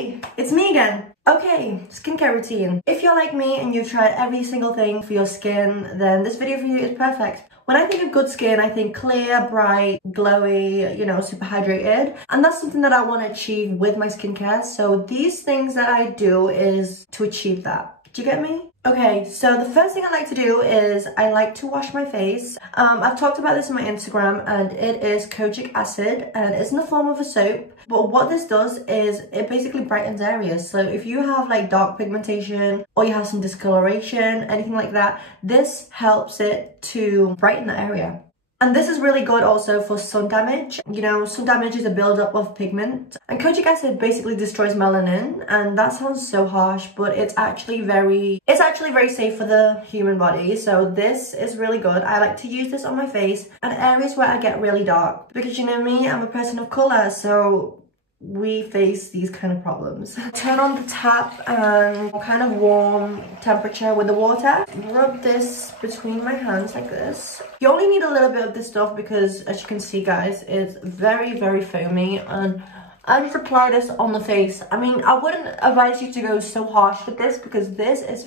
Hey, it's me again. Okay, skincare routine. If you're like me and you've tried every single thing for your skin, then this video for you is perfect. When I think of good skin, I think clear, bright, glowy, you know, super hydrated. And that's something that I want to achieve with my skincare. So these things that I do is to achieve that. Do you get me? Okay, so the first thing I like to do is I like to wash my face. I've talked about this on my Instagram, and it is Kojic acid, and it's in the form of a soap. But what this does is it basically brightens areas. So if you have like dark pigmentation or you have some discoloration, anything like that, this helps it to brighten the area. And this is really good also for sun damage. You know, sun damage is a buildup of pigment. And Kojic acid basically destroys melanin. And that sounds so harsh, but it's actually very safe for the human body. So this is really good. I like to use this on my face and areas where I get really dark. Because you know me, I'm a person of color, so we face these kind of problems. Turn on the tap and kind of warm temperature with the water. Rub this between my hands like this. You only need a little bit of this stuff because, as you can see guys, it's very, very foamy, and I just apply this on the face. I mean, I wouldn't advise you to go so harsh with this because this is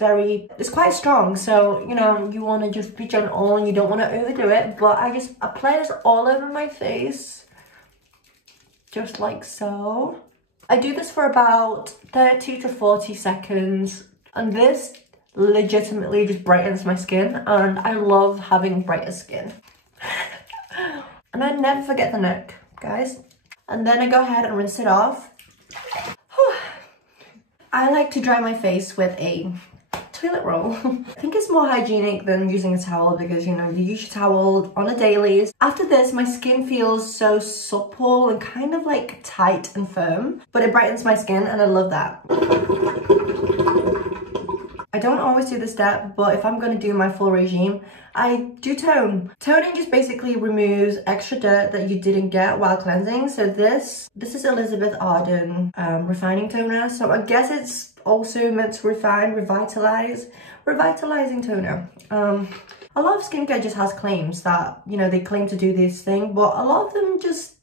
it's quite strong. So, you know, you want to just be gentle and you don't want to overdo it. But I just apply this all over my face. Just like so. I do this for about 30 to 40 seconds. And this legitimately just brightens my skin. And I love having brighter skin. And I never forget the neck, guys. And then I go ahead and rinse it off. I like to dry my face with a toilet roll. I think it's more hygienic than using a towel because, you know, you use your towel on a daily. After this, my skin feels so supple and kind of like tight and firm, but it brightens my skin and I love that. I don't always do this step, but if I'm going to do my full regime, I do tone. Toning just basically removes extra dirt that you didn't get while cleansing. So this is Elizabeth Arden refining toner. So I guess it's also meant to revitalizing toner. A lot of skincare just has claims that, you know, they claim to do this thing, but a lot of them just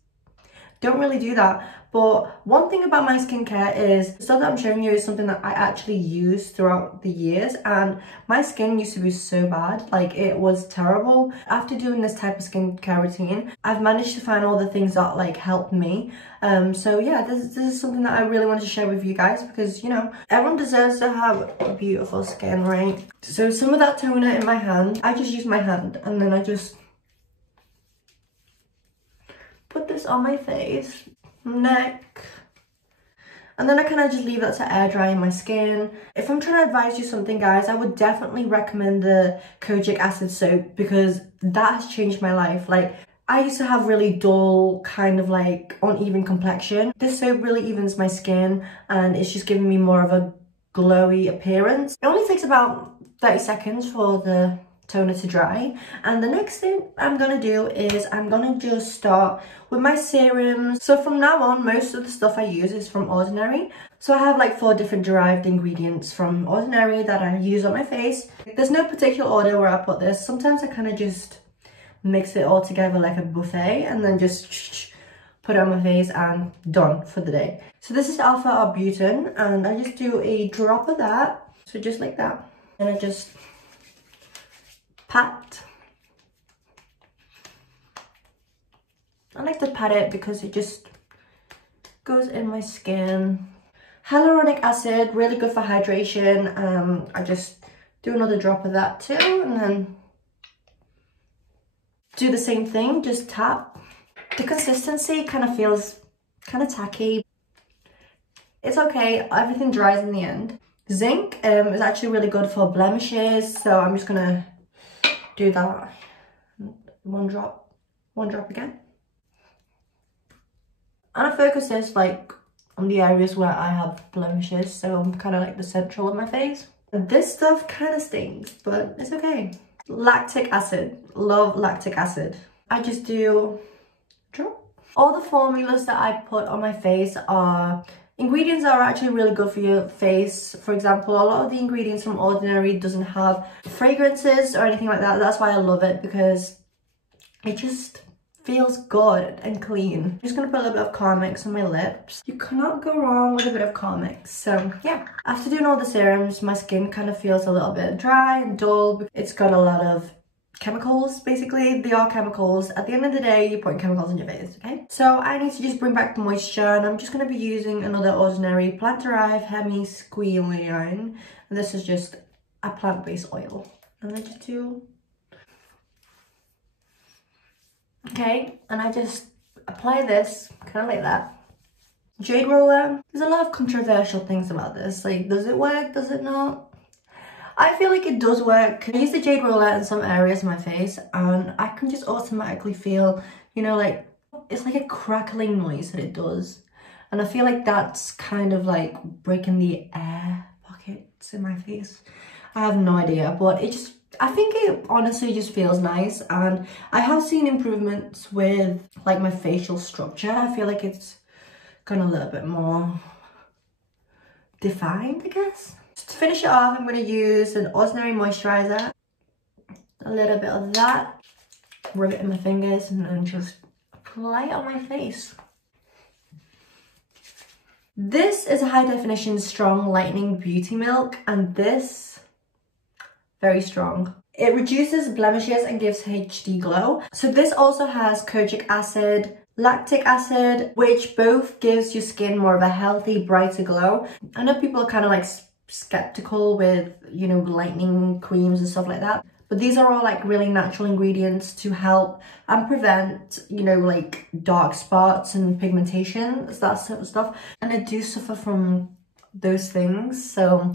don't really do that. But one thing about my skincare is the stuff that I'm showing you is something that I actually use throughout the years, and my skin used to be so bad, like it was terrible. After doing this type of skincare routine, I've managed to find all the things that like helped me. So yeah, this is something that I really wanted to share with you guys because, you know, everyone deserves to have beautiful skin, right? So some of that toner in my hand, I just use my hand and then I just put this on my face, neck, and then I kind of just leave that to air dry in my skin. If I'm trying to advise you something, guys, I would definitely recommend the Kojic acid soap because that has changed my life. Like, I used to have really dull, kind of like uneven complexion. This soap really evens my skin and it's just giving me more of a glowy appearance. It only takes about 30 seconds for the toner to dry, and the next thing I'm gonna do is I'm gonna just start with my serums. So from now on, most of the stuff I use is from Ordinary. So I have like 4 different derived ingredients from Ordinary that I use on my face. There's no particular order where I put this. Sometimes I kind of just mix it all together like a buffet and then just put it on my face and done for the day. So this is Alpha Arbutin, and I just do a drop of that, so just like that, and I just pat. I like to pat it because it just goes in my skin. Hyaluronic acid, really good for hydration. I just do another drop of that too, and then do the same thing, just tap. The consistency kind of feels kind of tacky. It's okay, everything dries in the end. Zinc is actually really good for blemishes, so I'm just gonna do that. One drop again. And I focus this like on the areas where I have blemishes, so I'm kind of like the central of my face. And this stuff kind of stings, but it's okay. Lactic acid, love lactic acid. I just do drop. All the formulas that I put on my face are ingredients that are actually really good for your face. For example, a lot of the ingredients from Ordinary doesn't have fragrances or anything like that. That's why I love it, because it just feels good and clean. I'm just gonna put a little bit of Carmex on my lips. You cannot go wrong with a bit of Carmex. So yeah, after doing all the serums, my skin kind of feels a little bit dry and dull. It's got a lot of chemicals, basically. They are chemicals. At the end of the day, you're putting chemicals in your face, okay? So I need to just bring back the moisture, and I'm just going to be using another Ordinary plant-derived hemi-squalane, and this is just a plant-based oil. And I just do... Okay, and I just apply this, kind of like that. Jade roller, there's a lot of controversial things about this. Like, does it work? Does it not? I feel like it does work. I use the jade roller in some areas of my face and I can just automatically feel, you know, like, it's like a crackling noise that it does. And I feel like that's kind of like breaking the air pockets in my face. I have no idea, but it just, I think it honestly just feels nice. And I have seen improvements with like my facial structure. I feel like it's gone a little bit more defined, I guess. To finish it off, I'm going to use an Ordinary Moisturizer. A little bit of that. Rub it in my fingers and then just apply it on my face. This is a high definition strong lightening beauty milk, and this, very strong. It reduces blemishes and gives HD glow. So this also has kojic acid, lactic acid, which both gives your skin more of a healthy, brighter glow. I know people are kind of like skeptical with, you know, lightening creams and stuff like that, but these are all like really natural ingredients to help and prevent, you know, like dark spots and pigmentation, that sort of stuff. And I do suffer from those things, so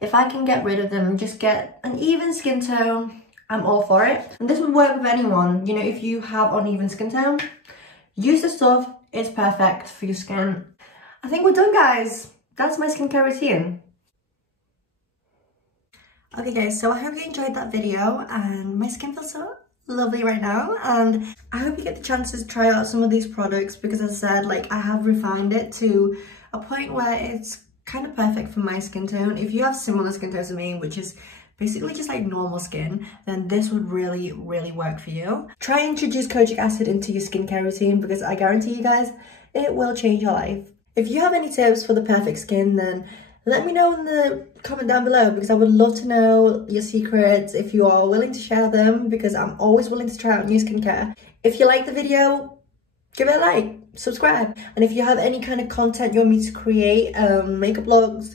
if I can get rid of them and just get an even skin tone, I'm all for it. And this would work with anyone, you know, if you have uneven skin tone, use this stuff. It's perfect for your skin. I think we're done, guys. That's my skincare routine. Okay guys, so I hope you enjoyed that video, and my skin feels so lovely right now, and I hope you get the chance to try out some of these products, because as I said, like, I have refined it to a point where it's kind of perfect for my skin tone. If you have similar skin tones to me, which is basically just like normal skin, then this would really, really work for you. Try and introduce kojic acid into your skincare routine, because I guarantee you guys, it will change your life. If you have any tips for the perfect skin, then let me know in the comment down below, because I would love to know your secrets if you are willing to share them, because I'm always willing to try out new skincare. If you like the video, give it a like, subscribe. And if you have any kind of content you want me to create, makeup vlogs,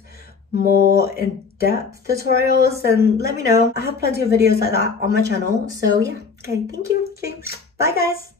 more in-depth tutorials, then let me know. I have plenty of videos like that on my channel. So yeah, okay, thank you. Okay, bye guys.